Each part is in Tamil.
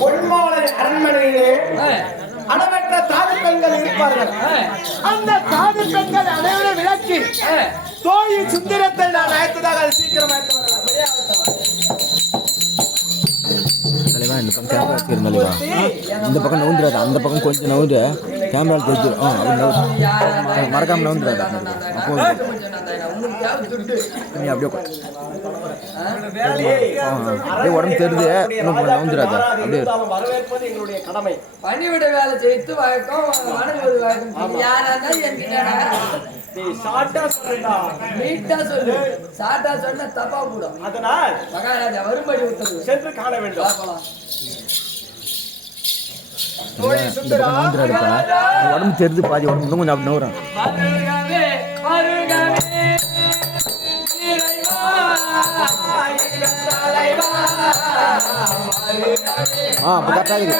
பொன்மாலை அரண்மனையிலே அளவற்ற தாது பெண்கள் இருப்பார்கள். அந்த தாது பெண்கள் அனைவரும் விளக்கி தோழி சுந்தரத்தை நான் அழைத்ததாக அது சீக்கிரமாக இந்த பக்கம் கேமரா வச்சுக்கிறேன் தலைவா. இந்த பக்கம் நவுந்துடாது, அந்த பக்கம் கொஞ்சம் நவுந்து கேமரா தெரிஞ்சிடும். மறக்காம நவுந்துடாது. அப்போ நீ அப்படியே அப்படியே உடம்பு தெரியுது, இன்னும் நவுந்துடாது. அப்படியே வரவேற்பது எங்களுடைய கடமை. பணிவிட வேலை செய்து வழக்கம் வணங்குவது வழக்கம். நீ ஷார்ட்டா சொல்லுடா, நீட்டா சொல்லு. ஷார்ட்டா சொன்னா தப்பா போடும். அதனால் மகாராஜா வரும்படி உத்தரவு சென்று காண வேண்டும். உடம்பு தெரிஞ்சு பாதி உடம்பு இன்னும் கொஞ்சம் அப்படி நவுறான். அப்போ கரெக்டாகுது.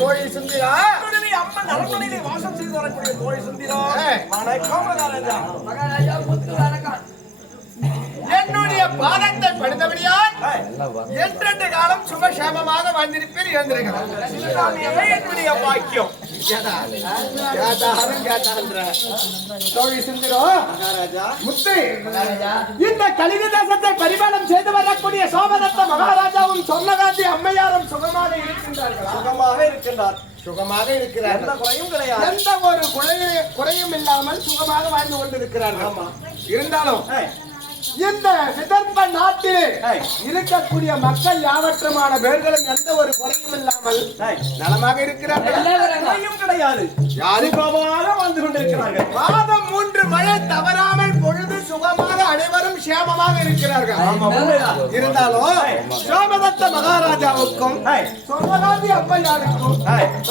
தோழி சுந்தரா, அம்மன் அரண்மனையிலே வாசம் செய்து வரக்கூடிய தோழி சுந்தரா, வணக்கம் மகாராஜா. மகாராஜா முத்து வணக்கம். என்னுடைய பாதத்தை படுத்தபடியால் என்றெண்டு காலம் சுபசேமமாக வாழ்ந்திருப்பீர். என்னுடைய பாக்கியம் தோழி சுந்தரா, முத்து, இந்த கலிங்க தேசத்தை பரிபாலம் செய்து வரக்கூடிய சோமதத்த மகாராஜாவும் சொர்ணகாந்தி அம்மையாரும் சுகமாக இருக்கின்றார்கள். சுகமாக இருக்கிறார். எந்த குறையும் கிடையாது. எந்த ஒரு குறையும் இல்லாமல் சுகமாக வாழ்ந்து கொண்டிருக்கிறார்கள். இருந்தாலும் இந்த விதர்ப்ப நாட்டிலே இருக்கக்கூடிய மக்கள் யாவற்றமான பேர்களும் எந்த ஒரு குறையும் இல்லாமல் நலமாக இருக்கிறார்கள். கிடையாது. யாருக்காக வாழ்ந்து கொண்டிருக்கிறார்கள். மாதம் 3 மழை தவறாமல் பொழுது சுகமாக அனைவரும் சேமமாக இருக்கிறார்கள். இருந்தாலும் சோமதத்த மகாராஜாவுக்கும் சொர்ணகாந்தி அம்மையாருக்கும்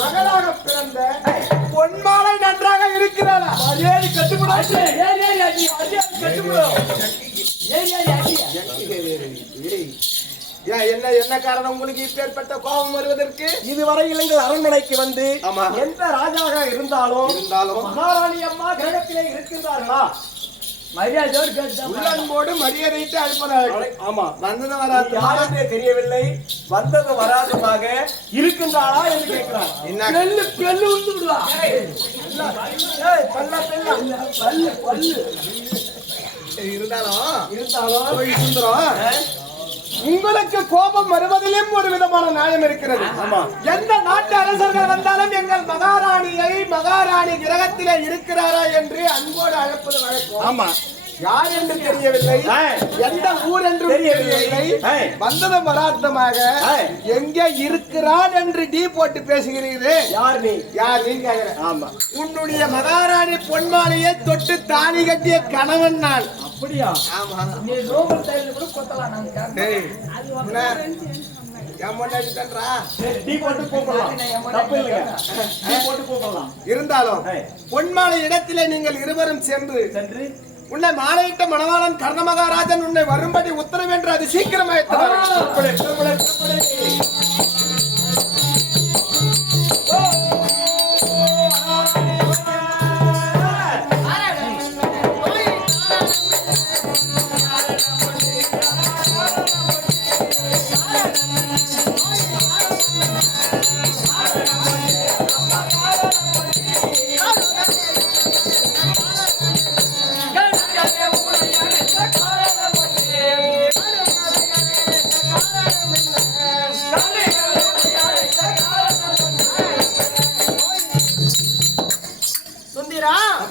மகளாக பிறந்த பொன்மாலை நன்றாக இருக்கிறாரா? என்ன காரணம் உங்களுக்கு இப்பேற்பட்ட கோபம் வருவதற்கு? இதுவரையில் எங்கள் அரண்மனைக்கு வந்து எந்த ராஜாக இருந்தாலும் மகாராணி அம்மா கிரகத்திலே இருக்கின்றார்களா? உள்ளன்போடு மரியாதையிட்டு அழைப்பதாக. ஆமா, வந்தது வராது யாருமே தெரியவில்லை. வந்தது வராததாக இருக்கின்றாளா என்று கேட்கிறார். உங்களுக்கு கோபம் வருவதிலும் ஒரு விதமான நியாயம் இருக்கிறது. எந்த நாட்டு அரசர்கள் வந்தாலும் எங்கள் மகாராணி கிரகத்திலே இருக்கிறாரா என்று அன்போடு அழைப்பது வழக்கம். ஆமா, யார் என்று தெரியவில்லை, எந்த ஊர் என்று தெரியவில்லை. வந்ததும் வராதமாக எங்கே இருக்கிறான் என்று டீ போட்டு பேசுகிறீர்கள். யார் நீ? யார் நீ? ஆமா, உன்னுடைய மகாராணி பொன்மாலையை தொட்டு தாலி கட்டிய கணவன் நான். அப்படியா? ஆமா. நீ ரோபல் டைல கூட கொத்தலாம். நான் இருந்தாலும் பொன்மாலை இடத்திலே நீங்கள் இருவரும் சென்று உன்னை மாலையிட்ட மணவாளன் கர்ண மகாராஜன் உன்னை வரும்படி உத்தரவு என்று அது சீக்கிரமாக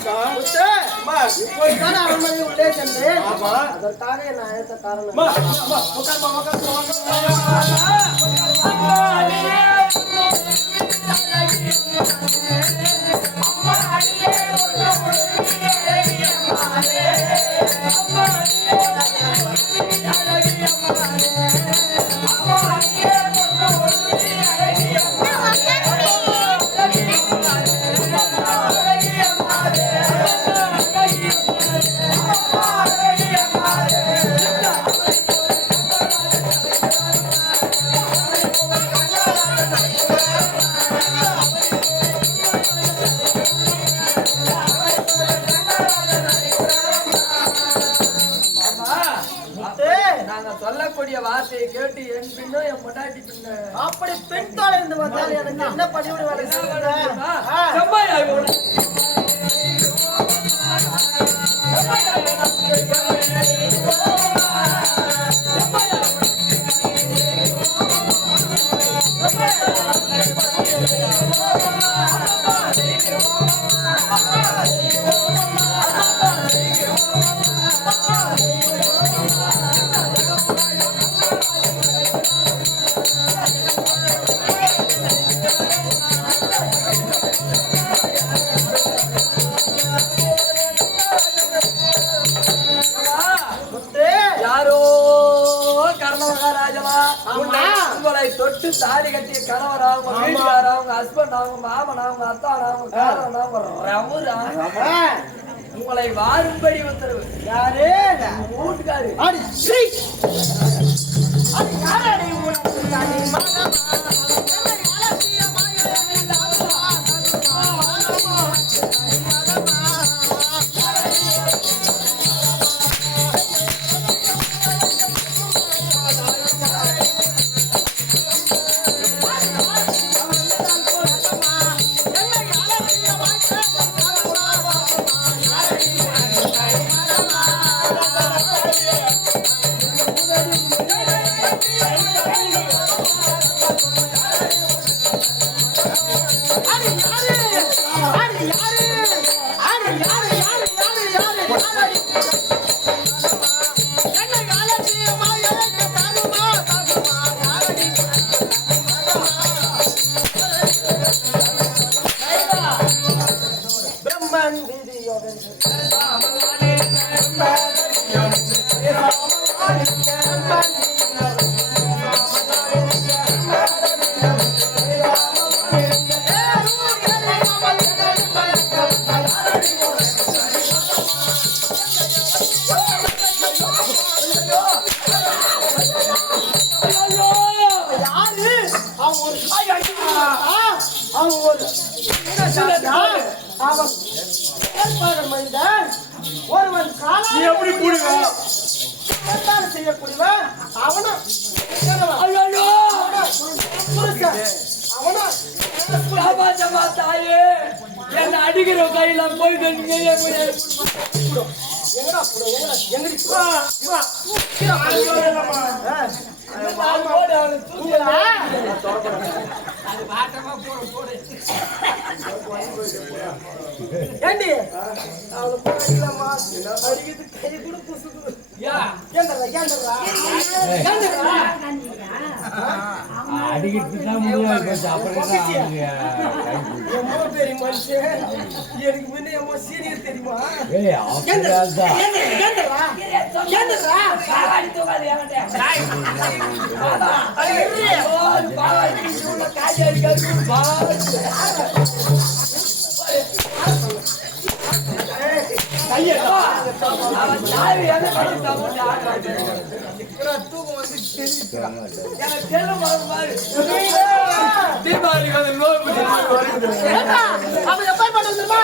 வணக்கம். முத்து, அம்மா, இப்பொழுதுதான் அரண்மனை உள்ளே சென்றேன். ஆமா. அதற்காக என்ன அழைத்த காரணம் அம்மா, அம்மா, உட்காருமா, உட்காருமா. நாங்க சொல்லக்கூடிய வார்த்தையை கேட்டு என் பின்னும் என் பொண்டாட்டி பின்ன அப்படி பெண் தொலைந்து வந்தால் எனக்கு என்ன பணிவிட வேலை செய்யுங்க? செம்மையாய் போன யாரோ கர்ணவகாராஜமா உங்களை தொட்டு தாலி கட்டிய கணவரா உங்க வீட்டுக்காரா உங்க ஹஸ்பண்டா உங்க மாமனா உங்க அத்தானா உங்க காரனா உங்க ரவுரா உங்களை வாரும்படி உத்தரவு யாரு? வீட்டுக்காரு அடி ஸ்ரீ! அடி யாரடி உனக்கு தானே மகமா? பிரம்மன் வீதியோகன் ஒருவன் எப்படி கூடுவேன் செய்யக்கூடியவன் அவனும் காப்பாற்றமா தாயே என்ன அடிக்கிற கையில போயிட்டு ஏண்டி அவளை போயிடலாமா அடிக்கிறது கை கூட புசுக்கு பெரிய மனுஷன் எனக்கு முன்ன எம்மோ சீனியர் தெரியுமா தூக்கம் வந்து தீபாவளி அவன் எப்ப பண்ணுமா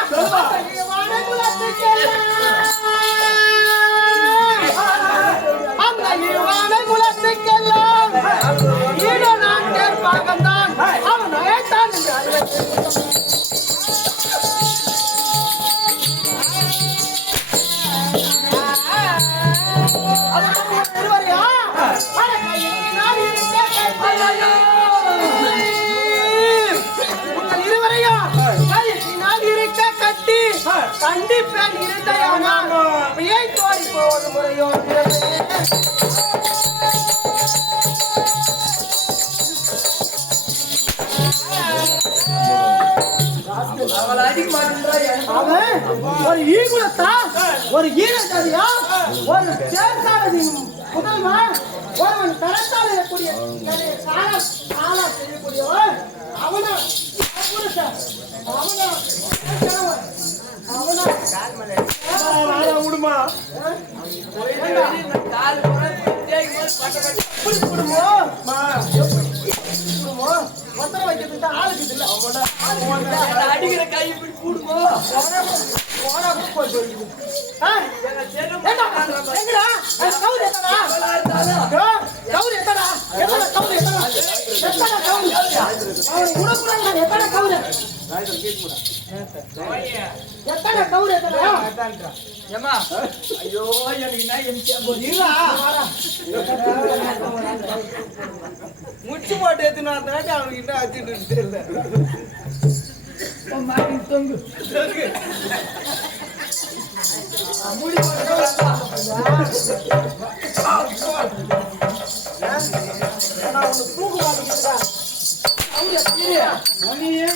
அந்த குலத்துக்கெல்லாம் ஈடு நான் கேட்பாகத்தான் அவன் அழைத்தான் என்று அறிவித்தான். இருக்க கட்டி கண்டிப்பேன் இருந்தாயாமா ஏன் தோறி போவது முறையோ அவளை அடிக்க மாட்டேன்றா அவன் ஒரு ஈகுலத்தா ஒரு ஈரஜாதியா ஒரு தேர்ந்தாளதி முதல்வன் ஒருவன் தரத்தால் இருக்கக்கூடிய காலா செய்யக்கூடியவன் அவனா விடுமா கால் மொத்தம் வைக்கிறதுக்கு ஆளுக்கு இல்ல அடிக்கிற கை இப்படி கூடுமோ ஏமா ஐயோ எனக்கு முச்சு போட்டு எத்தினா அவனுக்கு இன்னும் வச்சுட்டு இல்லை மாட்டி தொங்கு முடி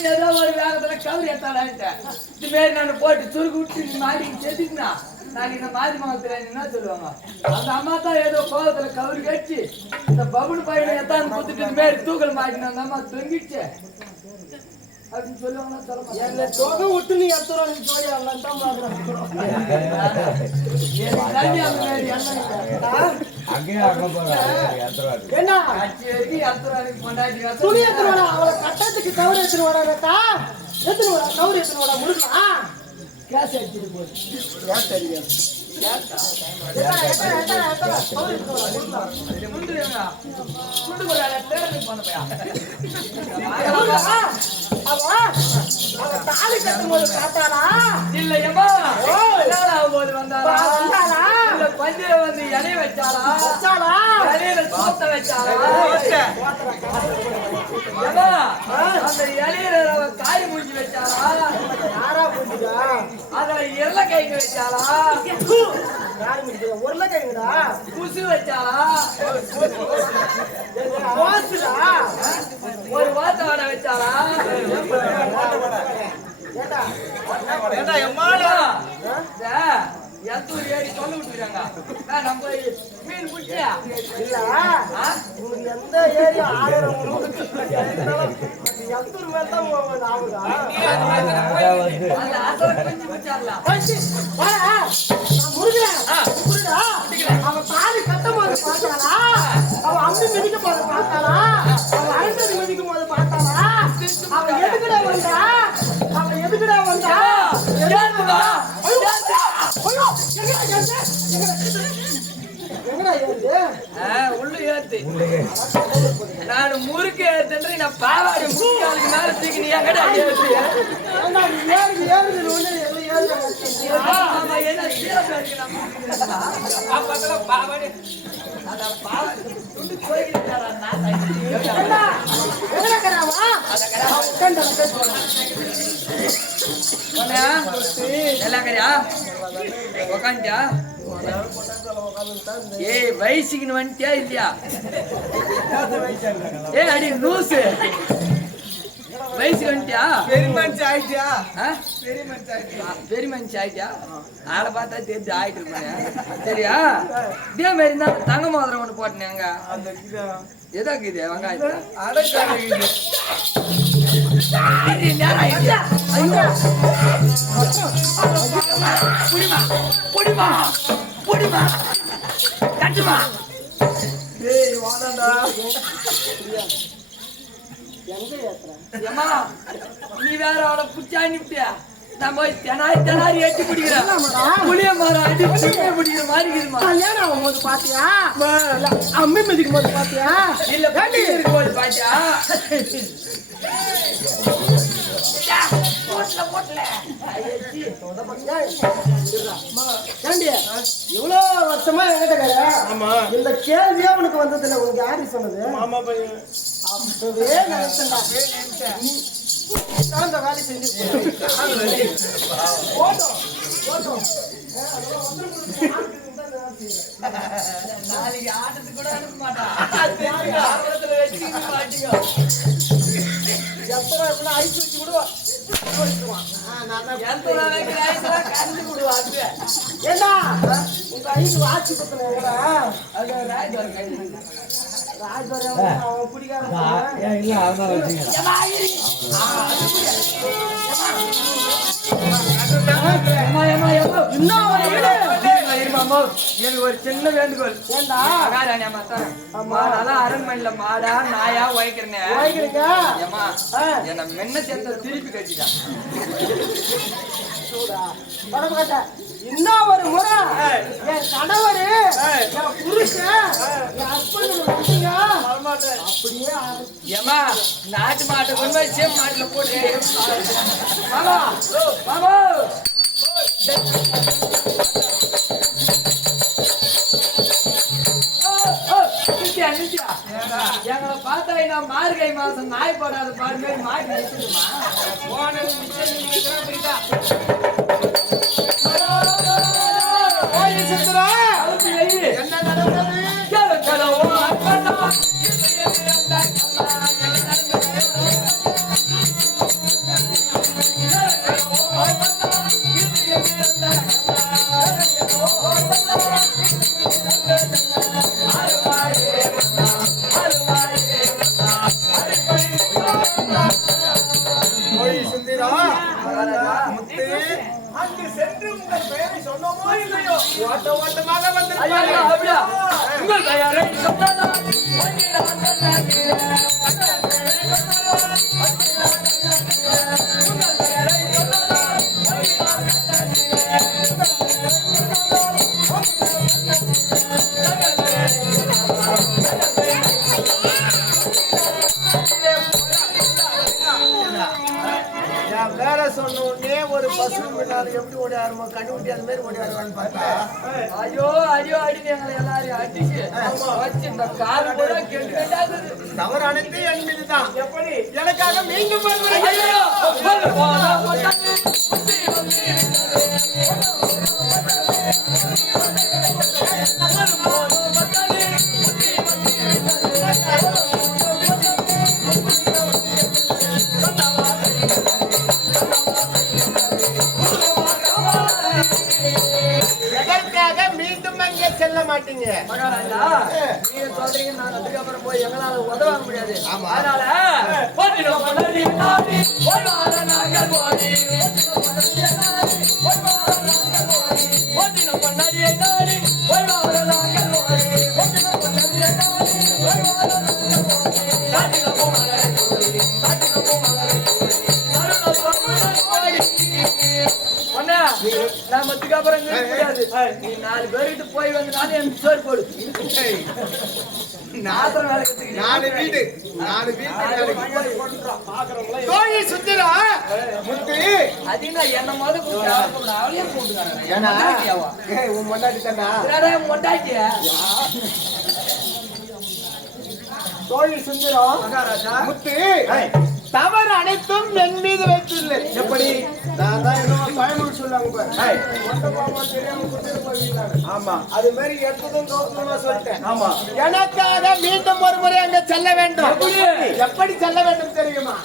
ஏதோ ஒரு வேகத்துல கவுரி எத்தாடான்ட்ட இது மாரி நான் போட்டு சுருக்கு விட்டு நீ மாடி செதுக்குனா நான் இந்த மாதிரி மாத்திர என்ன சொல்லுவாங்க அந்த அம்மா தான் ஏதோ கோலத்துல கவுரி கட்டி இந்த பபுள் பையனை எத்தான் குத்துட்டு இது மாரி தூக்கல் மாட்டின அந்த அம்மா தொங்கிடுச்சு அப்படின்னு சொல்லுவாங்க சொல்ல மாட்டாங்க தொகை விட்டு நீ எடுத்துறோம் நீ போய் அவன் தான் என்ன துணி எடுத்துருவாடா அவளை கட்டத்துக்கு கவுரி எடுத்துருவாடா கவுரி எடுத்துருவாடா முழுக்கா கேஸ் எடுத்துட்டு போகுது தாலி கட்டும்போது பார்த்தாரா இல்லையம்மா போது வந்தாரா இல்ல பஞ்சில வந்து இலைய வச்சாரா இலையில சோத்த வச்சாரா அந்த இலையில காய் மூஞ்சி வச்சாரா யாரா போச்சுடா அதுல இருள கைங்க வச்சாரா யாரு முடிஞ்சா உருளைக்கிழங்குடா குசு வச்சாரா வாசுடா ஒரு வாத்த வடை வச்சாரா ஏண்டா எத்தூர் ஏறி சொல்ல விட்டுருக்காங்க நம்ம மீன் பிடிச்சியா இல்ல உங்களுக்கு எந்த ஏரியா ஆயிரம் எத்தூர் மேல தான் ஆகுதா அந்த ஆசை கொஞ்சம் பிடிச்சாரலாம் அவன் தாலி கட்டும் போது பார்த்தாளா அவன் அம்பி மிதிக்கும் போது பார்த்தாளா அவன் அழுத்தது மிதிக்கும் போது பார்த்தாளா அவன் எதுக்குடா வந்தா உள்ளு ஏத்து நான் முறுக்கு ஏத்துன்ற நான் பாவாடி முறுக்காளுக்கு மேல தூக்கி நீ எங்கடா ஏத்து என்ன சீரப் இருக்கு நம்ம பாவாடி அத பாவாடி துண்டு போய்கிட்டாரா நான் எல்லாக்கறியா உக்காண்டியா ஏய் வயசுக்குன்னு வந்துட்டியா இல்லையா ஏ அடி லூசு வயசுக்கு வந்துட்டியா பெரிய மனுஷன் ஆயிட்டியா பெரிய மனுஷன் ஆயிட்டியா ஆளை பார்த்தா தெரிஞ்சு ஆயிட்டு இருப்பேன் சரியா இதே மாதிரி தான் தங்க மோதிரம் ஒன்று போட்டேங்க எதாக்கு இது வெங்காயத்தை புடிமா புடிமா புடிமா கட்டுமா ஏமா நீ வேற அவளை புடிச்சா அனுப்பிட்டியா நான் போய் தெனாரி ஏற்றி பிடிக்கிறேன் புளிய மரம் அடி பிடிக்கிற மாதிரி இருக்குமா கல்யாணம் ஆகும் போது பாத்தியா அம்மி மிதிக்கும் போது பாத்தியா இல்ல கண்டி இருக்கும் போது பாத்தியா இவ்வளவு வருஷமா என்கிட்ட இந்த கேள்வியே உனக்கு வந்தது இல்ல உனக்கு யாரு சொன்னது அப்பவே நினைச்சேன்டா கலந்த வேலை செஞ்சு போட்டோம் போட்டோம் நாளைக்கு ஆட்டத்துக்கு கூட அனுப்ப மாட்டான் வச்சுக்க மாட்டீங்க எத்தனை இருக்குன்னா ஐஸ் வச்சு விடுவான் கண்டு விடுவான் ஏண்டா உங்க ஐஸ் வாட்சி பத்தின அது ராஜ்வார் ராஜ்வரம் அவன் குடிக்காரன் எனக்கு ஒரு சின்ன வேண்டுகோள் ஏண்டா மாடா அரண்மனையில மாடா நாயா உழைக்கிறேன் வாய்க்கிறீங்க ஏமா என்ன மென்ன சேர்த்த திருப்பி கட்டிட்டான் இன்னும் ஒரு முறை என் கணவர் என் புருஷன் என் ஹஸ்பண்ட் அப்படியே ஏமா நாட்டு மாட்டை கொண்டு போய் சேம் மாட்டுல போட்டு மாமா மாமா எங்களை பார்த்தா நான் மார்கழி மாசம் நாய் போடாத பாடு மாதிரி மாட்டி வச்சுருமா என்ன நடந்தது அங்கு சென்று உங்கள் பெயரை சொன்னோமோ இல்லையோ ஓட்ட ஓட்டமாக வந்து உங்கள் தயாரை சொன்னதா வேலை சொன்ன உடனே ஒரு பசு பின்னால எப்படி ஓடியாருமோ கண்டுபிடி அது மாதிரி ஓடியாருவான்னு பார்த்தா ஐயோ ஐயோ அடின்னு எங்களை எல்லாரையும் அடிச்சு வச்சு இந்த கால் கூட கெட்டாது தவறு அனைத்து என் மீதுதான் எப்படி எனக்காக மீண்டும் வருகிறேன் ஐயோ எதற்காக மீண்டும் அங்கே செல்ல மாட்டீங்க மகாராஜா நீங்க சொல்றீங்க நான் அதுக்கப்புறம் போய் எங்களால உதவ முடியாது அதனால போட்டிடும் பண்ணி நாடி போய்வார நாங்கள் போடி போட்டிடும் பண்ணி நாடி போய்வார நாங்கள் போடி போட்டிடும் பண்ணி நாடி போய்வார நாங்கள் போடி சாட்டில போமலை போடி சாட்டில போமலை போடி சரண போமலை அண்ணா நான் அதுக்கப்புறம் முடியாது நீ 4 பேருக்கு போய் வந்து நானே எனக்கு சோறு போடு நாத்திரம் வேலை கத்துக்கிட்டு 4 வீடு 4 வீடு சுத்திரா முத்து அதிகமா என்ன மொதல் கூப்பிட்டு அவளையே கூப்பிட்டுக்காரன் உன் மொண்டாட்டி தானா மொண்டாட்டிய தோழி சுந்தரம் முத்து தவறு அனைத்தும் என் மீது வைத்துள்ளேன் எப்படி நான் தான் என்ன பயமுறு சொல்லாங்க ஆமா அது மாதிரி எடுத்ததும் கௌரவமா சொல்லிட்டேன் ஆமா எனக்காக மீண்டும் ஒரு முறை அங்க செல்ல வேண்டும் எப்படி செல்ல வேண்டும் தெரியுமா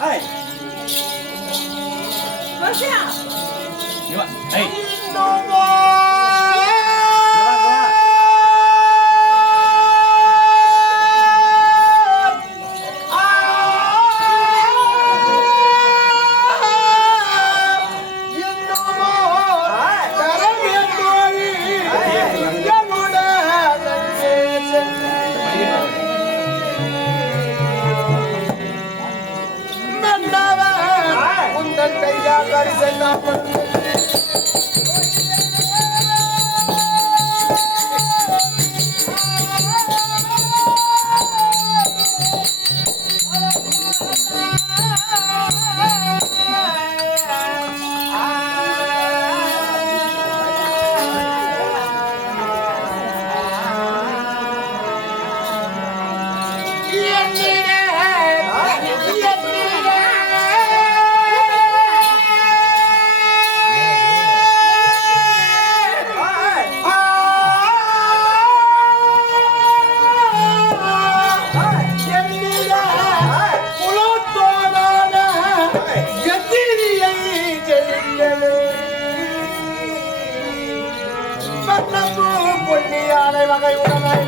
அடியாலை வகை உடனாய்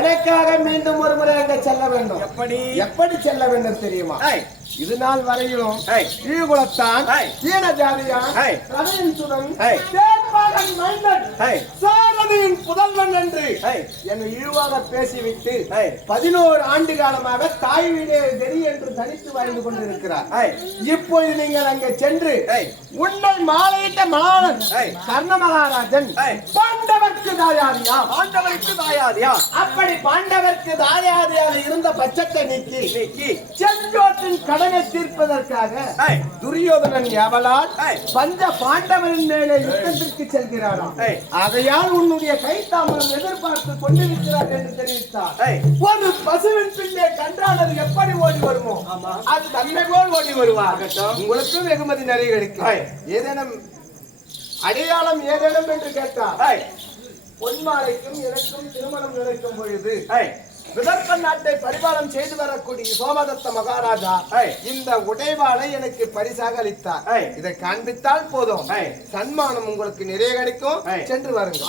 எனக்காக மீண்டும் ஒரு முறை அங்க செல்ல வேண்டும். எப்படி செல்ல வேண்டும் தெரியுமா? இது நாள் வரையிலும் ஈகுலத்தான் ஈன ஜாதியான் ரவியின் சுதன் தேன்மகன் மைந்தன் சாரதியின் புதல்வன் என்று என்னை இழிவாக பேசிவிட்டு 11 ஆண்டு காலமாக தாய் வீடே வெறி என்று தனித்து வாழ்ந்து கொண்டிருக்கிறார். இப்பொழுது நீங்கள் அங்கே சென்று உன்னை மாலையிட்ட மலாளன் கர்ண மகாராஜன் பாண்டவர்க்கு தாயாதியா அப்படி பாண்டவர்க்கு தாயாதியாக இருந்த பட்சத்தை நீக்கி செங்கோட்டின் கடனை தீர்ப்பதற்காக துரியோதனன் எவளால் பஞ்ச பாண்டவரின் மேலே யுத்தத்திற்கு செல்கிறாராம். அதையால் உன்னுடைய கைத்தாமரம் எதிர்பார்த்து கொண்டிருக்கிறார் என்று தெரிவித்தார். ஒரு பசுவின் பின்னே கன்றானது எப்படி ஓடி வருமோ அது தன்னை போல் ஓடி வருவார். உங்களுக்கு வெகுமதி நிறைய கிடைக்கும். ஏதேனும் அடையாளம் ஏதேனும் என்று கேட்டார். பொன்மாலைக்கும் எனக்கும் திருமணம் நடக்கும் பொழுது விதர்ப்ப நாட்டை பரிபாலம் செய்து வரக்கூடிய சோமதத்த மகாராஜா இந்த உடைவாளை எனக்கு பரிசாக அளித்தார். இதை காண்பித்தால் போதும், சன்மானம் உங்களுக்கு நிறைய கிடைக்கும். சென்று வாருங்கள்.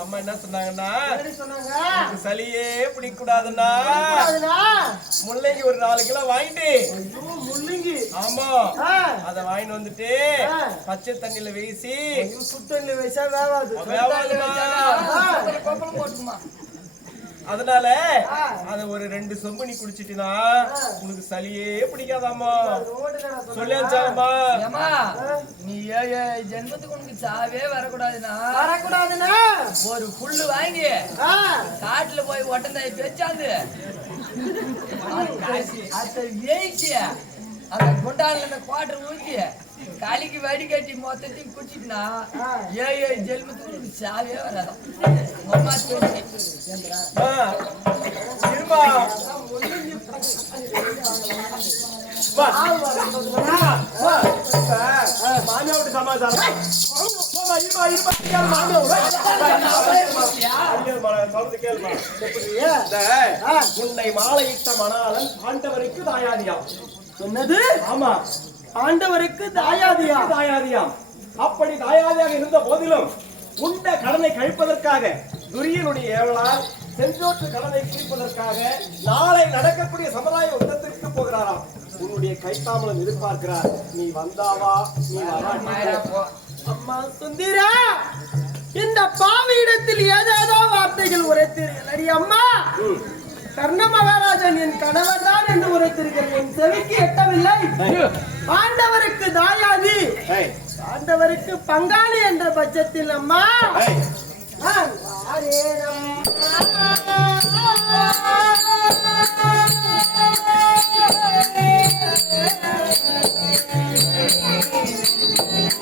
அம்மா என்ன சொன்னாங்கன்னா சளியே பிடிக்கூடாதுன்னா முள்ளங்கி ஒரு 4 கிலோ வாங்கிட்டு முள்ளங்கி ஆமா அத வாங்கிட்டு வந்துட்டு பச்சை தண்ணியில வீசி சுத்தண்ணில வீசா போட்டுக்குமா. அதனால அத ஒரு 2 சொம்பு நீ குடிச்சிட்டினா உனக்கு சளியே பிடிக்காதாமா சொல்லியாச்சாமா. நீ ஜென்மத்துக்கு உனக்கு சாவே வரக்கூடாதுன்னா ஒரு புல்லு வாங்கி காட்டுல போய் ஒட்டந்தாய் பேச்சாந்து அதை வேய்ச்சி அந்த குண்டால குவாட்டர் ஊத்தி களிக்கு வடி கட்டி மொத்தத்தையும் குடிச்சிட்டுனா ஜென்மத்துக்கு சாவே வராதான். உன்னை மாலையிட்ட மணாளன் பாண்டவருக்கு தாயாதியாம். சொன்னது ஆமா, ஆண்டவருக்கு தாயாதியாம். அப்படி தாயாதியாக இருந்த போதிலும் உண்ட கடனை கழிப்பதற்காக துரியனுடைய ஏவலால் செஞ்சோற்று கடனை கழிப்பதற்காக நாளை நடக்கக்கூடிய சமுதாய யுத்தத்திற்கு போகிறாராம். உன்னுடைய கைத்தாமலம் எதிர்பார்க்கிறார். நீ வந்தாவா நீ வராட்டா? அம்மா சுந்தரா, இந்த பாவியிடத்தில் ஏதேதோ வார்த்தைகள் உரைத்தீர்கள். அம்மா, கர்ண மகாராஜன் என் கணவர் தான் என்று உரைத்திருக்கிறேன். என் செவிக்கு எட்டவில்லை. பாண்டவருக்கு தாயாதி, பாண்டவருக்கு பங்காளி என்ற பட்சத்தில் அம்மா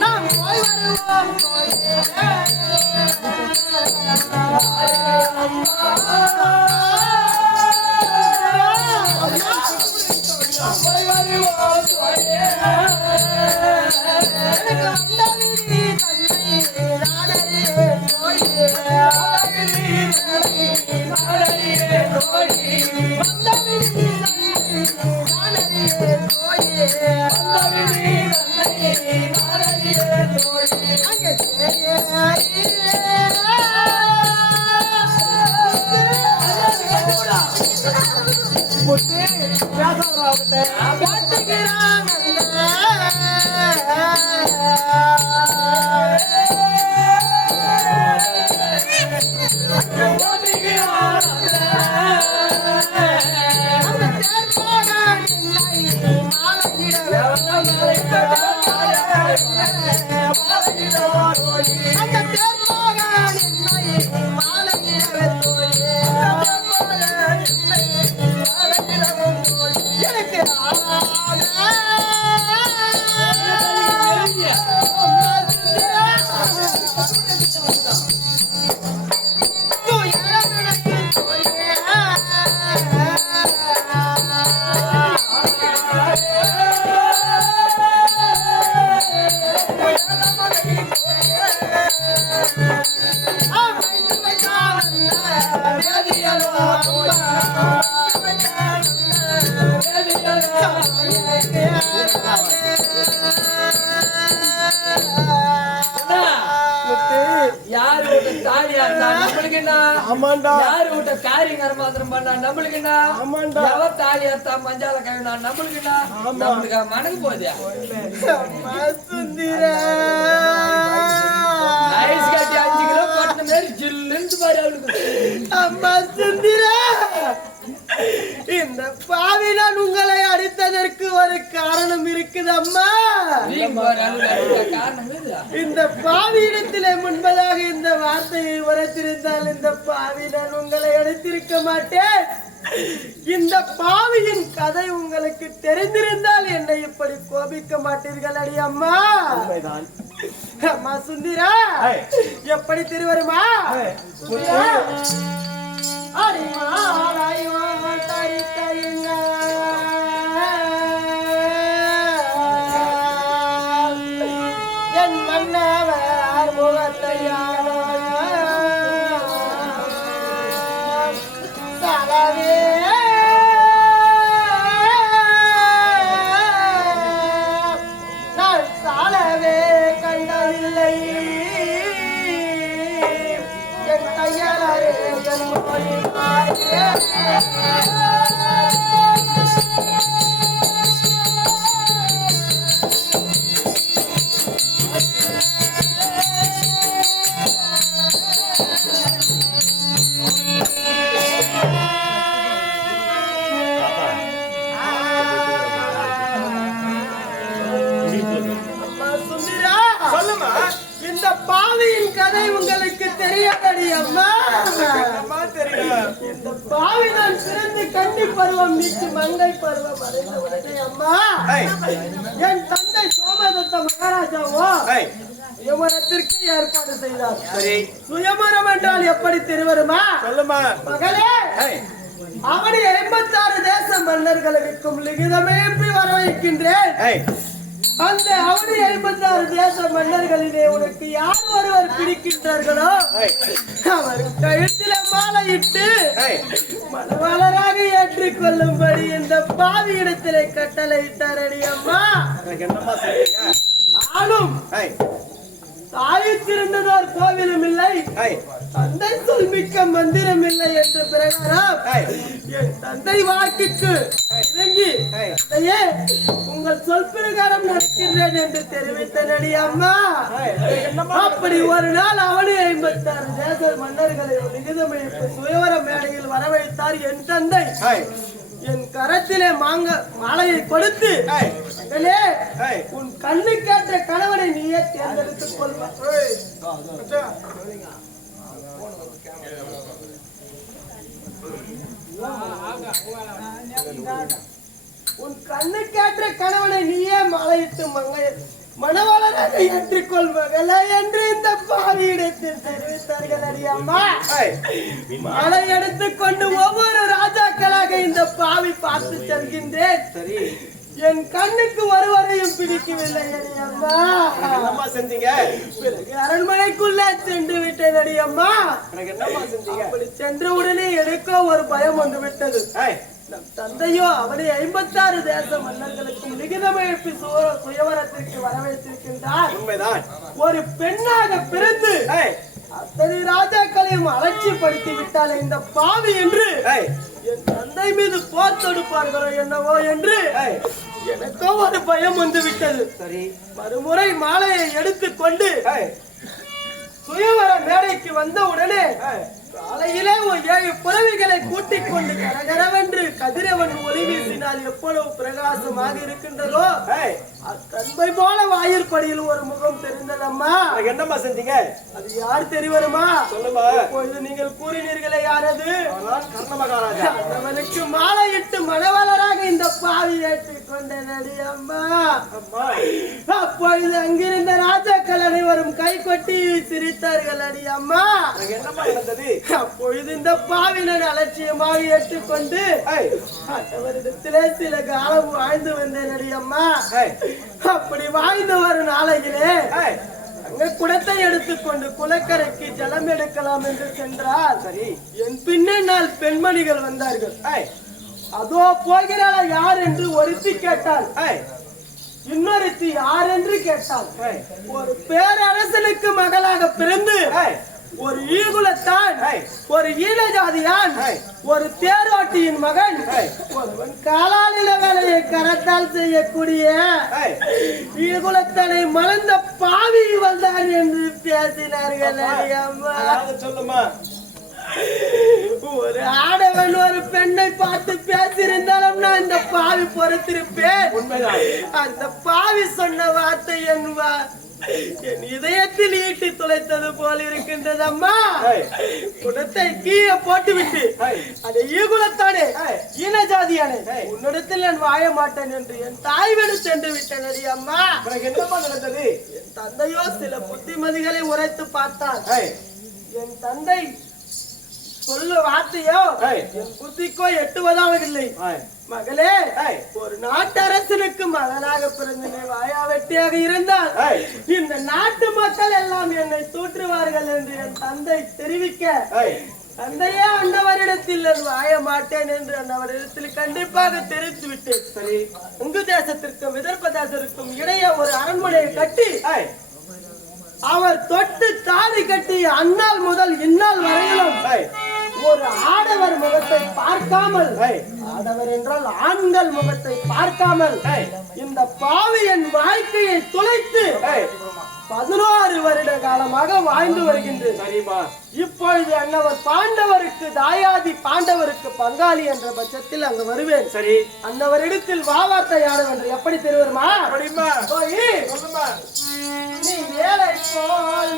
நாம் போய் வருவோம். அங்கே யாரு விட்ட தாலியா நம்மளுக்கு என்ன? ஆமாண்டா. யாரு விட்ட காரியங்கர மாத்திரம் பண்ணா நம்மளுக்கு என்ன? ஆமாண்டா. எவ தாலியா தான் மஞ்சால கழுவினா நம்மளுக்கு என்ன? நம்மளுக்கு மனக்கு போகுது. ஐஸ் கட்டி 5 கிலோ கொட்டின மாதிரி ஜில்லுன்னு பாரு அவளுக்கு. அம்மா சுந்தரா, இந்த பாவி நான் உங்களை அடித்ததற்கு ஒரு காரணம் இருக்குது அம்மா. நீங்க ஒரு அழுக காரணம் இல்ல. இந்த பாவியிடத்திலே முன்பதாக இந்த வார்த்தையை உரைத்திருந்தால் இந்த பாவி நான் உங்களை அடித்திருக்க மாட்டேன். இந்த பாவியின் கதை உங்களுக்கு தெரிந்திருந்தால் என்னை இப்படி கோபிக்க மாட்டீர்கள் அடி அம்மா. அம்மா சுந்தரா, எப்படி திருவருமா? என் மன்னவர் முகத்தையா சலவே நான் சாலவே கண்டதில்லை. என் கையாளரே என் மொழியாரே இந்த பாவியின் கதை உங்களுக்கு தெரியாதடி அம்மா. இந்த பாவி நான் பிறந்து கன்னி பருவம் நீச்சு மங்கை பருவம் அடைந்தவனே அம்மா. என் தந்தை சோமதத்த மகாராஜாவோ சுயமரத்திற்கு ஏற்பாடு செய்தார். சுயமரம் என்றால் எப்படி திருவருமா? மகளே, அவனை 56 தேச மன்னர்களுக்கும் லிகிதமே வர வைக்கின்றேன். அந்த அவனி 56 தேச மன்னர்களிலே உனக்கு யார் ஒருவர் பிடிக்கின்றார்களோ அவர் கழுத்தில மாலையிட்டு மனவாளராக ஏற்றுக்கொள்ளும்படி இந்த பாவி இடத்திலே கட்டளையிட்டாரடி அம்மா. ஆளும் தாயிற்றிருந்ததோர் கோவிலும் இல்லை, தந்தை சொல்மிக்க மந்திரம் இல்லை என்ற பிரகாரம் என் தந்தை வாக்குக்கு இறங்கி உங்கள் சொல் பிரகாரம் நடக்கின்றேன் என்று தெரிவித்த நடி அம்மா. அப்படி ஒரு நாள் அவனே 56 தேச மன்னர்களை லிகிதமைப்பு சுயவர மேடையில் வரவைத்தார் என் தந்தை. என் கரத்திலே மாலையை கொடுத்து, உன் கண்ணு கேட்ட கணவனை நீயே தேர்ந்தெடுத்துக் கொள்வார். உன் கண்ணு கேட்ட கணவனை நீயே மாலையிட்டு மணவாளராக ஏற்றுக்கொள்வார்கள என்று இந்த பாவியிடத்தில் தெரிவித்தார்கள் அடி அம்மா. மாலை எடுத்துக்கொண்டு ஒவ்வொரு ராஜாக்களாக இந்த பாவி பார்த்து செல்கின்றேன். என் கண்ணுக்கு ஒருவரையும் பிடிக்கவில்லை அடி அம்மா. அரண்மனைக்குள்ளே சென்று விட்டேன் அடி அம்மா. அப்படி சென்ற உடனே எனக்கோ ஒரு பயம் வந்து விட்டது. நம் தந்தையோ அவனை 56 தேச மன்னர்களுக்கும் லிகிதமைப்பு சுயவரத்திற்கு வரவேற்றிருக்கின்றார். ஒரு பெண்ணாக பிறந்து அத்தனை ராஜாக்களையும் அலட்சிப்படுத்தி விட்டால் இந்த பாவி என்று என் தந்தை மீது போர் தொடுப்பார்களோ என்னவோ என்று எனக்கோ ஒரு பயம் வந்து விட்டது. சரி, மறுமுறை மாலையை எடுத்துக்கொண்டு சுயவர மேடைக்கு வந்த உடனே காலையிலே ஒரு 7 புறவிகளை கூட்டிக் கொண்டு கரகரவென்று கதிரவன் ஒளி வீசினால் எவ்வளவு பிரகாசமாக இருக்கின்றதோ அத்தன்மை போல வாயிற்படியில் ஒரு முகம் தெரிந்ததம்மா. என்னம்மா செஞ்சீங்க? அது யார் தெரிவருமா? சொல்லுமா. இப்பொழுது நீங்கள் கூறினீர்களே, யாரது? கர்ண மகாராஜா. அவனுக்கு மாலையிட்டு மணவளராக இந்த பாவி ஏற்றுக்கொண்டேன் அடி அம்மா. அப்பொழுது அங்கிருந்த ராஜாக்கள் அனைவரும் கை கொட்டி சிரித்தார்கள் அடி அம்மா. என்னம்மா நடந்தது? அப்பொழுது இந்த பாவினன் அலட்சியமாக ஏற்றுக்கொண்டு அவரிடத்திலே சில காலம் வாழ்ந்து வந்தேன் அடி அம்மா. அப்படி வாழ்ந்து வரும் நாளையிலே அங்க குடத்தை எடுத்துக்கொண்டு குளக்கரைக்கு ஜலம் எடுக்கலாம் என்று சென்றார். சரி, என் பின்னே 4 பெண்மணிகள் வந்தார்கள். அதோ போகிறாளா யார் என்று ஒருத்தி கேட்டாள். இன்னொருத்தி யார் என்று கேட்டாள். ஒரு பேரரசனுக்கு மகளாக பிறந்து ஒரு ஈகுலத்தான், ஒரு ஈழஜாதியான், ஒரு தேரோட்டியின் மகன், ஒருவன் காலாளில வேலையை கரத்தால் செய்யக்கூடிய ஈகுலத்தனை மறந்த பாவி வந்தான் என்று பேசினார்கள். சொல்லுமா. ஒரு ஆடவன் ஒரு பெண்ணை பார்த்து பேசியிருந்தாலும் நான் இந்த பாவி பொறுத்திருப்பேன். அந்த பாவி சொன்ன வார்த்தை என் இதயத்தில் ஈட்டி துளைத்தது போல் இருக்கின்றது அம்மா. குடத்தை கீழே போட்டுவிட்டு அதை ஈகுலத்தானே ஈனஜாதியானே உன்னிடத்தில் நான் வாழ மாட்டேன் என்று என் தாய் வீடு சென்று விட்டேன் அடி அம்மா. என்னமா நடந்தது? என் தந்தையோ சில புத்திமதிகளை உரைத்து பார்த்தார். என் தந்தை சொல்ல வார்த்தையோ என் புத்திக்கோ எட்டுவதாவதில்லை. மகளே, ஒரு நாட்டரசனுக்கு மகனாக பிறந்த வாயா வெட்டியாக இருந்தால் இந்த நாட்டு மக்கள் எல்லாம் என்னை தூற்றுவார்கள் என்று என் தந்தை தெரிவிக்க, தந்தையே அண்டவரிடத்தில் வாழ மாட்டேன் என்று அண்டவரிடத்தில் கண்டிப்பாக தெரிவித்து விட்டேன். சரி, உங்க தேசத்திற்கும் விதர்ப்ப தேசத்திற்கும் இடையே ஒரு அரண்மனையை கட்டி அவர் தொட்டு தாலி கட்டி அந்நாள் முதல் இந்நாள் வரையிலும் ஒரு ஆடவர் முகத்தை பார்க்காமல், ஆடவர் என்றால் ஆண்கள் முகத்தை பார்க்காமல் இந்த பாவியின் வாழ்க்கையை துளைத்து 16 வருட காலமாக வாழ்ந்து வருகின்றது. இப்பொழுது அன்னவர் பாண்டவருக்கு தாயாதி பாண்டவருக்கு பங்காளி என்ற பட்சத்தில் அங்கு வருவேன். சரி, அன்னவரிடத்தில் வாவார்த்தை ஆடும் என்று எப்படி தெரியுமா? நீ வேலை போல்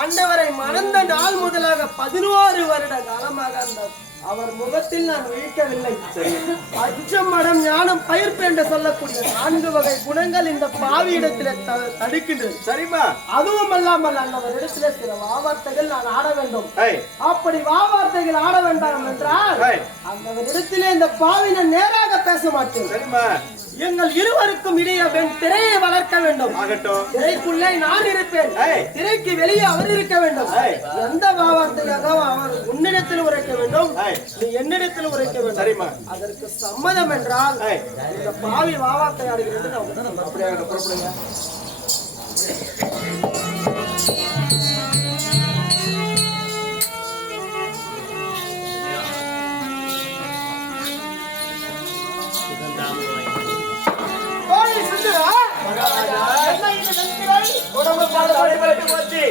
ஆண்டவரை மறந்த நாள் முதலாக 16 வருட காலமாக அவர் முகத்தில் நான் விழிக்கவில்லை. அச்சம், மடம், ஞானம், பயிர்ப்பு என்று சொல்லக்கூடிய 4 வகை குணங்கள் இந்த பாவி இடத்திலே தடுக்கின்றது. சரிமா. அதுவும் அல்லாமல் அந்தவர் இடத்திலே சில வாவார்த்தைகள் நான் ஆட வேண்டும். அப்படி வாவார்த்தைகள் ஆட வேண்டாம் என்றால் அந்தவர் இடத்திலே இந்த பாவினை நேராக பேச மாட்டேன். சரிமா. எங்கள் இருவருக்கும் இடையே திரையை வளர்க்க வேண்டும். திரைக்குள்ளே நான் இருப்பேன், திரைக்கு வெளியே அவர் இருக்க வேண்டும். எந்த வார்த்தையாக அவர் உன்னிடத்தில் உரைக்க வேண்டும், நீ என்னிடத்தில் உரைக்க வேண்டும். சரிமா. அதற்கு சம்மதம் என்றால் இந்த பாவி வார்த்தை ஆடுகிறது. புறப்படுங்க.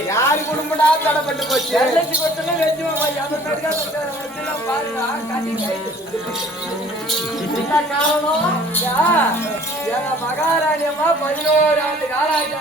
யாரு குடும்பம் தடப்பட்டு போச்சு. காரணம் மகாராணி அம்மா 11 ஆண்டு காலம்